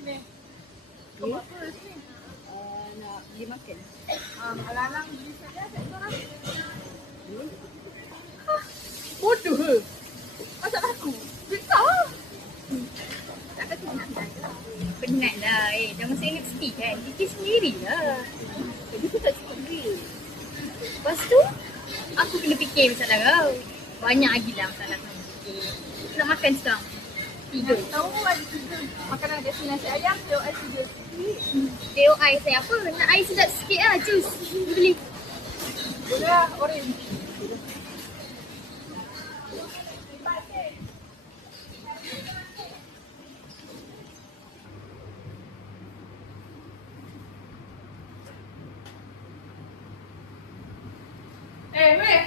Ni. Kau buat apa sini? Uh, nak pergi makan. Um, alang-alang beli saja tak korang. Hah, Bodoh ke? Macam aku. Duit kau lah. Tak kata nak nak. Penat lah. Eh, dah masa NXT kan. Fikir sendiri lah. Jadi aku tak cukup duit. Lepas tu, aku kena fikir masalah kau. Banyak lagi lah masalah kau. fikir. Nak makan sekarang. Tiga. Tahu ada tiga makanan nasi nasi ayam, teo ais tiga. Teo ais saya apa? Nak ais sedap sikit lah. Jus. Beli. Boleh lah, orange. Eh.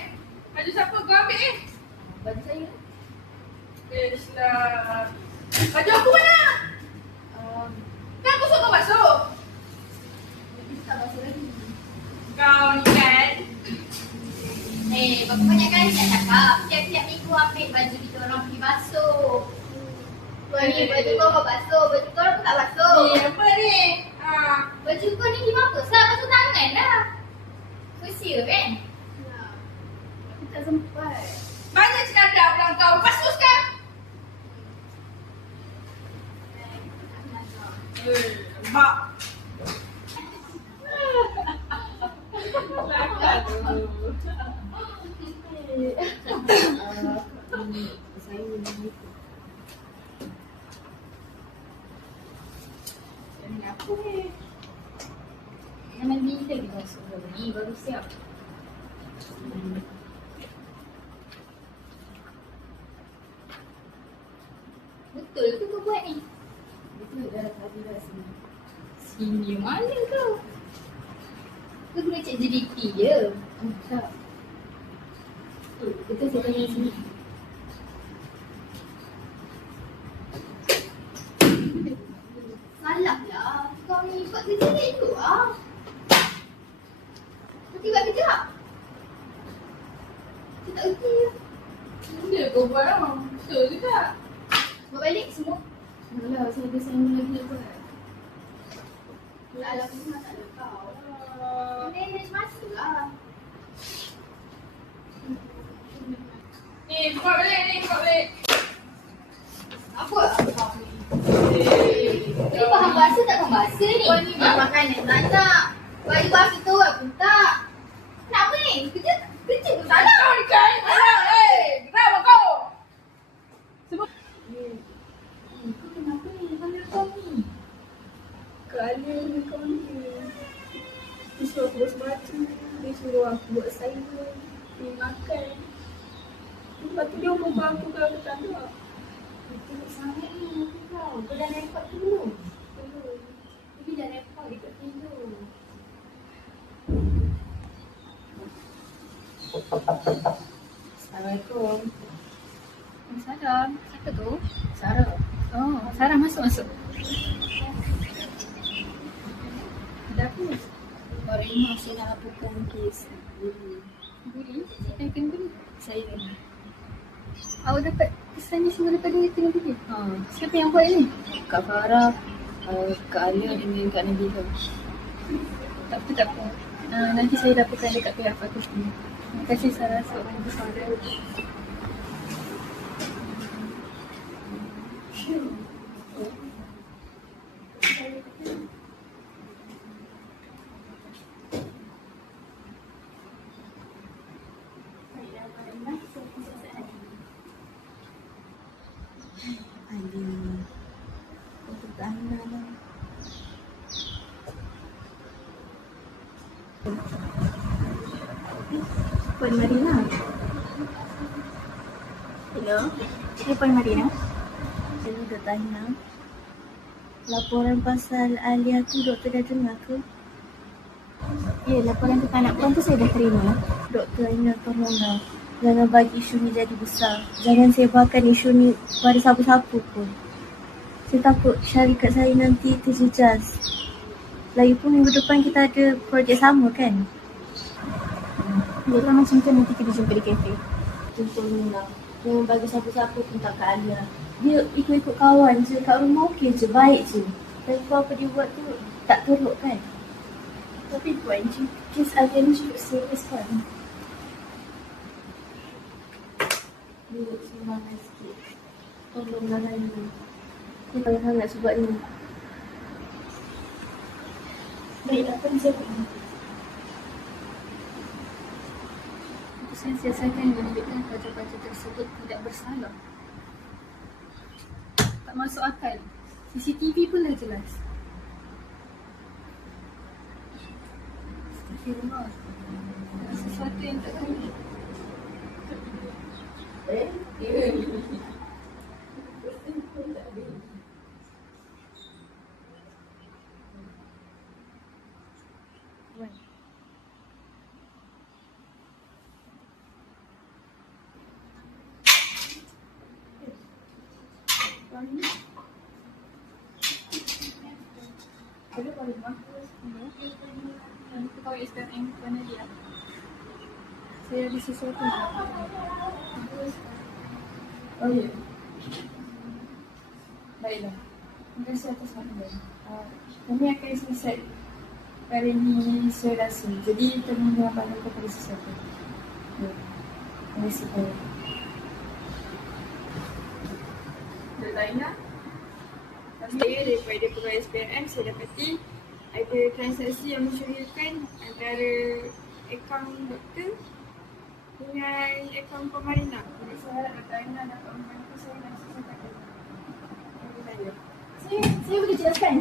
Baju siapa kau ambil eh? Baju saya. Lah. Baju aku mana? Um, Kan aku suruh kau basuh. tapi tak basuh lagi. Kau ni kan. Eh, berapa banyak kali nak cakap Tiap-tiap minggu ambil baju kita orang pergi basuh Kau baju kau kau basuh, baju kau aku tak basuh Ni apa ni? Ha. Baju kau ni gimana? Sah basuh tangan lah Kusia kan? Aku tak sempat Banyak cakap pula kau. Basuh sekarang. Eh, mak. Lakar tu. Saya ni Ini apa ni? Jangan bila kita basuh ni baru siap Betul ke kau buat ni? Betul dah tadi dah sini. Sini mana kau? Kau guna cek JDT je Oh, tak. Betul saya tanya sini. Salah lah Kau ni buat kerja ni tu ah Kau buat kerja tak? Kau tak kerti lah Benda kau buat lah. Betul ke tak? Buat balik semua Alah, saya ada sama lagi nak buat. Alah semua tak ada kau Ah, Manage masa lah Ni, buka balik ni, buka balik. Apa kau ni? Kau faham bahasa tak faham bahasa ni? Kau ni nak makan tak tak Baju bahasa tu aku tak Kenapa ni? Kerja kerja tu salah Kau ni kan? Alah, eh, kenapa kau? Sebab Eh, eh, kau kenapa ni? Panggil kau ni? Kali ni kau ni. Dia suruh aku baca baju. Dia suruh aku buat assignment. Dia makan. Lepas tu dia aku kalau aku tak. Betul sangat ni kau Kau dah rekod tu belum? Belum. Tapi dah rekod dekat tidur Assalamualaikum. Salam Siapa tu? Sarah. Oh, Sarah masuk masuk Ada apa? Orang ini masih nak kes buli. Budi? Siapa yang kena budi? Saya Awak dapat pesan ni semua daripada kena budi? ha, Siapa yang buat ni? Kak Farah, uh, Kak Alia dengan Kak Nabila. Tak apa tak apa uh, Nanti saya laporkan dekat pihak fakulti Terima kasih Sarah sebab bantu saya Ali. Untuk Aina lah. Puan Marina Hello Saya Puan Marina Jadi Dr. Aina. Laporan pasal Alia tu doktor dah dengar ke? Ya laporan tentang anak puan tu saya dah terima Doktor Aina tolonglah. Jangan bagi isu ni jadi besar. Jangan sebarkan isu ni pada siapa-siapa pun. Saya takut syarikat saya nanti terjejas. Lagipun minggu depan kita ada projek sama kan? Yelah macam tu nanti kita jumpa di kafe Contohnya lah. Jangan bagi siapa-siapa tentang Kak Alia. Dia ikut-ikut kawan je. Kat rumah okey je. Baik je. Lepas apa dia buat tu tak teruk kan? Tapi je kes Aden cukup serius kan? Duduk sumbangan sikit. Tolonglah Raya. Dia paling hangat sebab ni. Baik, apa yang saya buat? Saya siasatkan menunjukkan baca-baca tersebut tidak bersalah. Tak masuk akal. CCTV pun dah jelas. Astagfirullah. Ada sesuatu yang tak kena. Eh? Boleh boleh rumah. Dan kita tahu SPRM mana dia. Saya ada sesuatu nak Oh ya. Baiklah. Terima kasih atas maklumat. Uh, kami akan selesai perkara ini saya rasa. Jadi kami jangan banyak kepada sesuatu. Ya. Terima kasih banyak. Lainnya, saya daripada pegawai SPRM saya dapati ada transaksi yang mencurigakan antara akaun doktor dengan akaun pemerintah. Jadi saya harap Dr. Aina dapat membantu saya dan saya tak kena. Terima kasih. Saya, saya boleh jelaskan.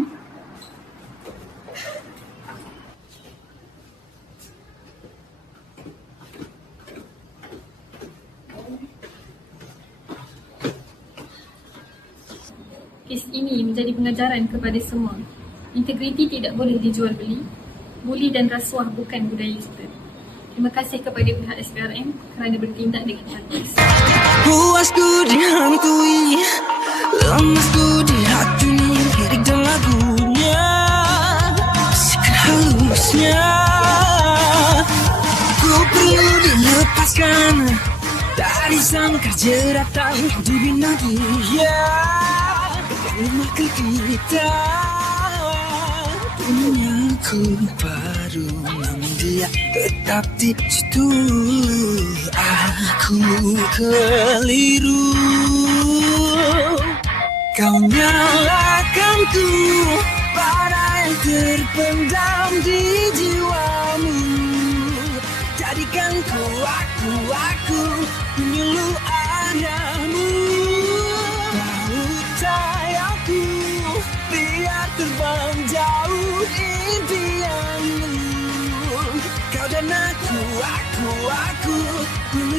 Kes ini menjadi pengajaran kepada semua. Integriti tidak boleh dijual beli. Buli dan rasuah bukan budaya kita. Terima kasih kepada pihak SPRM kerana bertindak dengan cerdas. Puasku dihantui Lemasku di Lirik dan lagunya. Ku perlu dilepaskan Dari sangkar jeratan dia. Rumah kita. Punya ku baru Namun dia tetap di situ. Aku keliru. Kau nyalakanku Pada yang terpendam di jiwamu. Jadikan ku aku, aku Menyuluh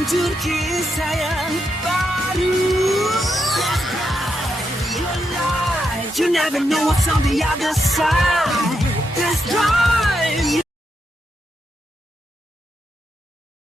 Meluncur kisah yang baru You never know what's on the other side